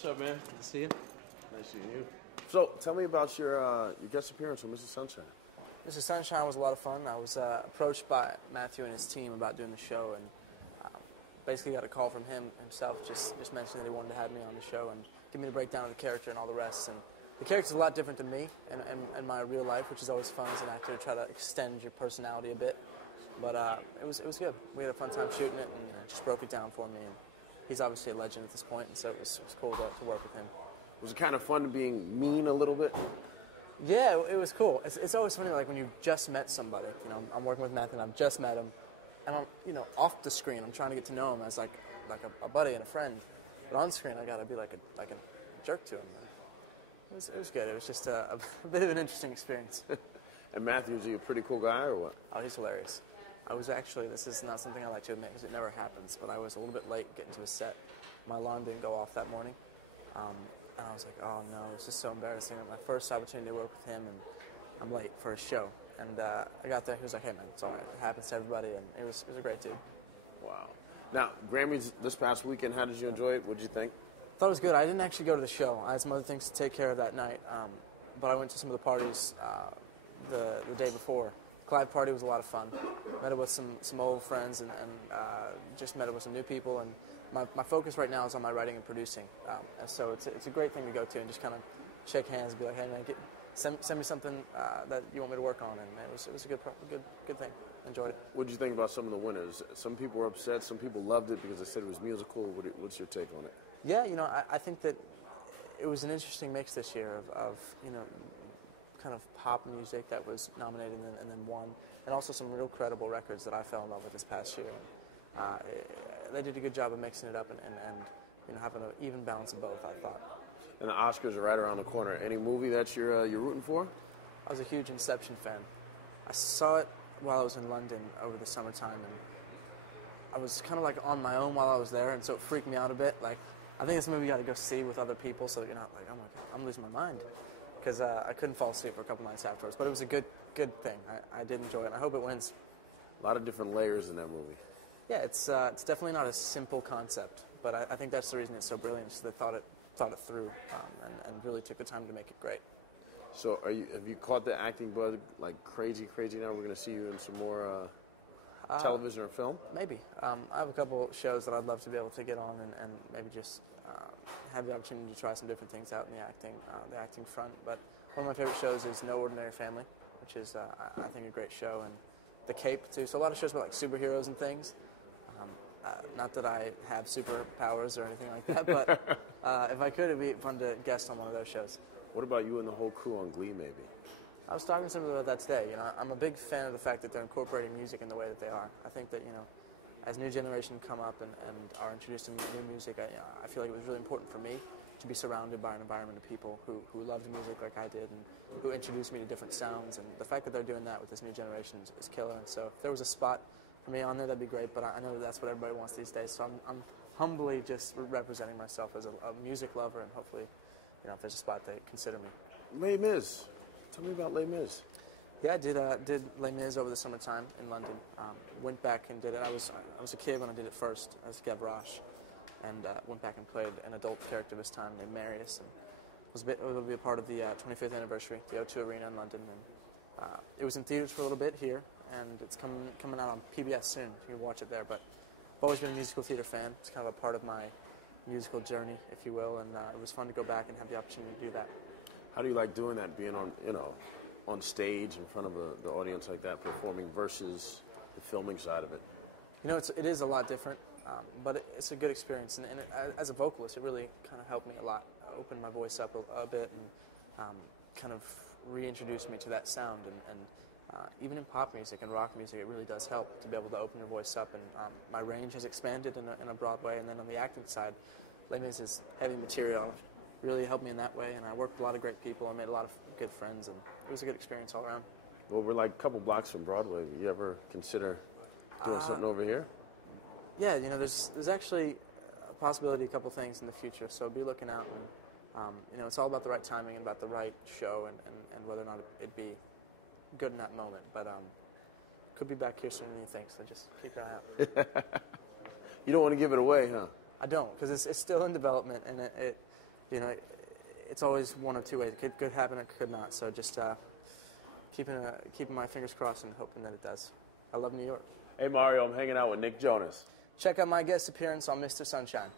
What's up, man? Good to see you. Nice seeing you. So, tell me about your guest appearance on Mr. Sunshine. Mr. Sunshine was a lot of fun. I was approached by Matthew and his team about doing the show, and basically got a call from him himself, just mentioning that he wanted to have me on the show and give me the breakdown of the character and all the rest. And the character's a lot different than me and my real life, which is always fun as an actor to try to extend your personality a bit. But it was good. We had a fun time shooting it, and just broke it down for me. And he's obviously a legend at this point, and so it was cool to work with him. Was it kind of fun being mean a little bit? Yeah, it was cool. It's always funny, like when you just met somebody. I'm working with Matthew, and I've just met him, and I'm, off the screen, I'm trying to get to know him as like a buddy and a friend. But on screen, I gotta be like a jerk to him. It was good. It was just a bit of an interesting experience. And Matthew, is he a pretty cool guy or what? Oh, he's hilarious. I was actually, this is not something I like to admit because it never happens, but I was a little bit late getting to a set. My alarm didn't go off that morning. And I was like, oh no, it's just so embarrassing. My first opportunity to work with him, and I'm late for a show. And I got there, he was like, hey man, it's all right. It happens to everybody, and it was a great dude. Wow. Now, Grammys this past weekend, how did you enjoy it? What did you think? I thought it was good. I didn't actually go to the show. I had some other things to take care of that night. But I went to some of the parties the day before. The Clive party was a lot of fun. Met up with some old friends and just met up with some new people. And my focus right now is on my writing and producing. And so it's a great thing to go to and just kind of shake hands and be like, hey man, send me something that you want me to work on. And it was a good thing. Enjoyed it. What did you think about some of the winners? Some people were upset. Some people loved it because they said it was musical. What's your take on it? Yeah, I think that it was an interesting mix this year of kind of pop music that was nominated and then won, and also some real credible records that I fell in love with this past year. They did a good job of mixing it up and having an even balance of both, I thought. And the Oscars are right around the corner. Any movie that you're rooting for? I was a huge Inception fan. I saw it while I was in London over the summertime, and I was kind of like on my own while I was there, and so it freaked me out a bit. Like, I think it's a movie you got to go see with other people so that you're not like, oh my God, I'm losing my mind. Because I couldn't fall asleep for a couple nights afterwards. But it was a good thing. I did enjoy it, and I hope it wins. A lot of different layers in that movie. Yeah, it's definitely not a simple concept, but I think that's the reason it's so brilliant, is they thought it through and really took the time to make it great. So have you caught the acting bug like crazy now? We're going to see you in some more television or film? Maybe. I have a couple shows that I'd love to be able to get on and maybe just have the opportunity to try some different things out in the acting front. But one of my favorite shows is No Ordinary Family, which is, I think, a great show, and The Cape, too. So a lot of shows about like superheroes and things. Not that I have superpowers or anything like that, but if I could, it'd be fun to guest on one of those shows. What about you and the whole crew on Glee, maybe? I was talking to somebody about that today. I'm a big fan of the fact that they're incorporating music in the way that they are. I think that, as new generation come up and are introduced to new music, I feel like it was really important for me to be surrounded by an environment of people who loved music like I did and who introduced me to different sounds. And the fact that they're doing that with this new generation is killer. And so if there was a spot for me on there, that'd be great. But I know that's what everybody wants these days. So I'm humbly just representing myself as a music lover, and hopefully, if there's a spot, they consider me. Les Mis. Tell me about Les Mis. Yeah, I did Les Mis over the summertime in London. Went back and did it. I was a kid when I did it first as Gavroche, and went back and played an adult character this time named Marius, and it'll be a part of the 25th anniversary, the O2 Arena in London. And it was in theaters for a little bit here, and it's coming out on PBS soon. You can watch it there. But I've always been a musical theater fan. It's kind of a part of my musical journey, if you will, and it was fun to go back and have the opportunity to do that. How do you like doing that, being on stage in front of the audience like that, performing versus the filming side of it? It is a lot different, but it's a good experience. And as a vocalist, it really kind of helped me a lot, opened my voice up a bit and kind of reintroduced me to that sound. And even in pop music and rock music, it really does help to be able to open your voice up. And my range has expanded in a broad way. And then on the acting side, Les Mis is heavy material. Really helped me in that way, and I worked with a lot of great people. I made a lot of good friends, and it was a good experience all around. Well, we're like a couple blocks from Broadway. You ever consider doing something over here? Yeah, there's actually a possibility, a couple things in the future, so be looking out. And it's all about the right timing and about the right show and whether or not it'd be good in that moment. But could be back here sooner than you think, so just keep your eye out. You don't want to give it away, huh? I don't, because it's still in development, and you know, it's always one of two ways. It could happen, it could not. So just keeping my fingers crossed and hoping that it does. I love New York. Hey, Mario, I'm hanging out with Nick Jonas. Check out my guest appearance on Mr. Sunshine.